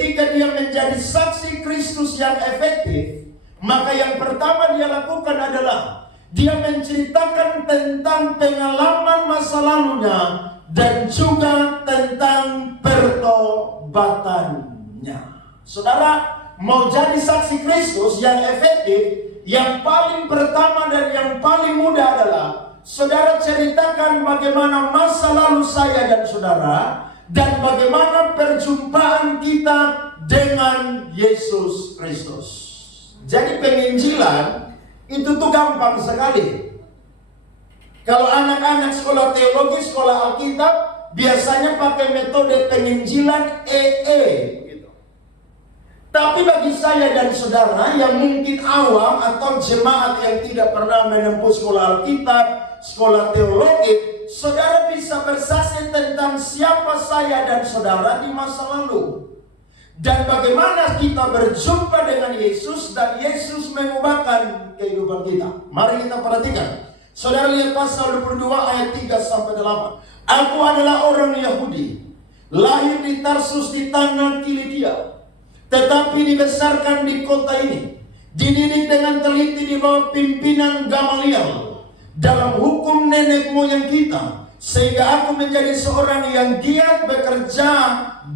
ketika dia menjadi saksi Kristus yang efektif, maka yang pertama dia lakukan adalah dia menceritakan tentang pengalaman masa lalunya dan juga tentang pertobatannya. Saudara, mau jadi saksi Kristus yang efektif, yang paling pertama dan yang paling mudah adalah saudara ceritakan bagaimana masa lalu saya dan saudara, dan bagaimana perjumpaan kita dengan Yesus Kristus. Jadi penginjilan itu tuh gampang sekali. Kalau anak-anak sekolah teologi, sekolah Alkitab, biasanya pakai metode penginjilan EE. Tapi bagi saya dan saudara yang mungkin awam atau jemaat yang tidak pernah menempuh sekolah Alkitab, sekolah teologi, saudara bisa bersaksi tentang siapa saya dan saudara di masa lalu. Dan bagaimana kita berjumpa dengan Yesus dan Yesus mengubahkan kehidupan kita. Mari kita perhatikan. Saudara lihat pasal 22 ayat 3-8. Aku adalah orang Yahudi, lahir di Tarsus di tanah Kilikia, tetapi dibesarkan di kota ini, dididik dengan teliti di bawah pimpinan Gamaliel dalam hukum nenek moyang kita, sehingga aku menjadi seorang yang giat bekerja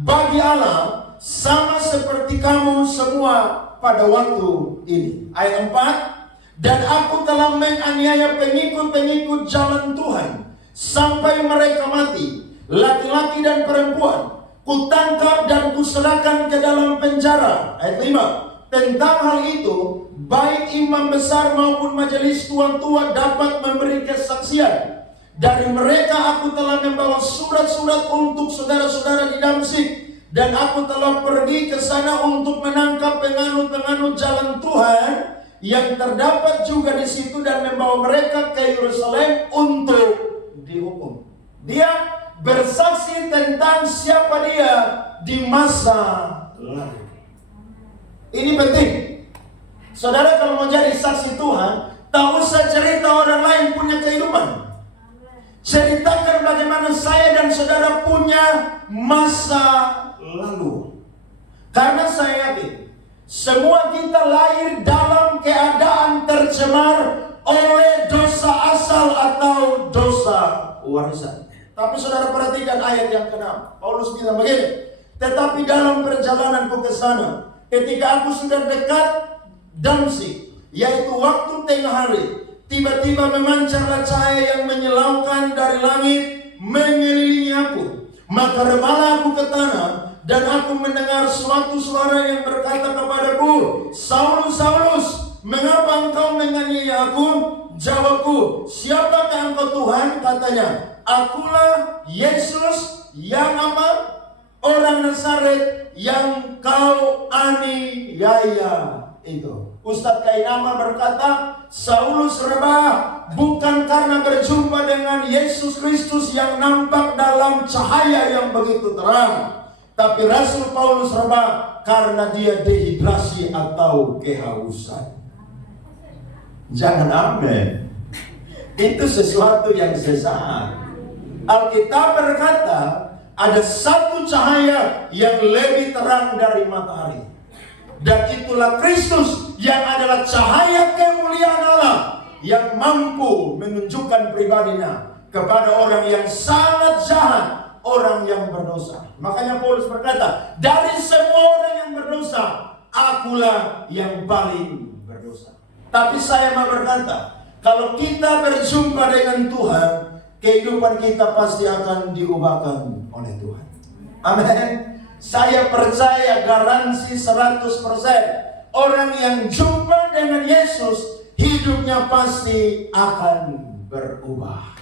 bagi Allah, sama seperti kamu semua pada waktu ini. Ayat 4, dan aku telah menganiaya pengikut-pengikut jalan Tuhan sampai mereka mati, laki-laki dan perempuan. Kutangkap dan kuserahkan ke dalam penjara. Ayat 5, tentang hal itu baik imam besar maupun majelis tua-tua dapat memberi kesaksian. Dari mereka aku telah membawa surat-surat untuk saudara-saudara di Damsyik, dan aku telah pergi ke sana untuk menangkap penganut-penganut jalan Tuhan yang terdapat juga di situ, dan membawa mereka ke Yerusalem untuk dihukum. Dia bersaksi tentang siapa dia di masa lalu. Ini penting. Saudara, kalau mau jadi saksi Tuhan, tak usah cerita orang lain punya kehidupan. Ceritakan bagaimana saya dan saudara punya masa lalu. Karena saya yakin semua kita lahir dalam keadaan tercemar oleh dosa asal atau dosa warisan. Tapi saudara perhatikan ayat yang ke-6. Paulus bilang begini, tetapi dalam perjalananku ke sana, ketika aku sudah dekat Damsyik, yaitu waktu tengah hari, tiba-tiba memancarlah cahaya yang menyilaukan dari langit mengelilingi aku. Maka rebalah aku ke tanah, dan aku mendengar suatu suara yang berkata kepadaku, Saulus, Saulus, mengapa engkau menganiaya aku? Jawabku, siapakah engkau Tuhan? Katanya, akulah Yesus yang apa? Orang Nazaret yang kau aniaya itu. Ustadz Kainama berkata, Saulus rebah bukan karena berjumpa dengan Yesus Kristus yang nampak dalam cahaya yang begitu terang, tapi Rasul Paulus rebah karena dia dehidrasi atau kehausan. Jangan amin. Itu sesuatu yang sesat. Alkitab berkata ada satu cahaya yang lebih terang dari matahari, dan itulah Kristus yang adalah cahaya kemuliaan Allah yang mampu menunjukkan pribadinya kepada orang yang sangat jahat, orang yang berdosa. Makanya Paulus berkata, dari semua orang yang berdosa, akulah yang paling berdosa. Tapi saya mau berkata, kalau kita berjumpa dengan Tuhan, kehidupan kita pasti akan diubahkan oleh Tuhan. Amin. Saya percaya garansi 100%. Orang yang jumpa dengan Yesus, hidupnya pasti akan berubah.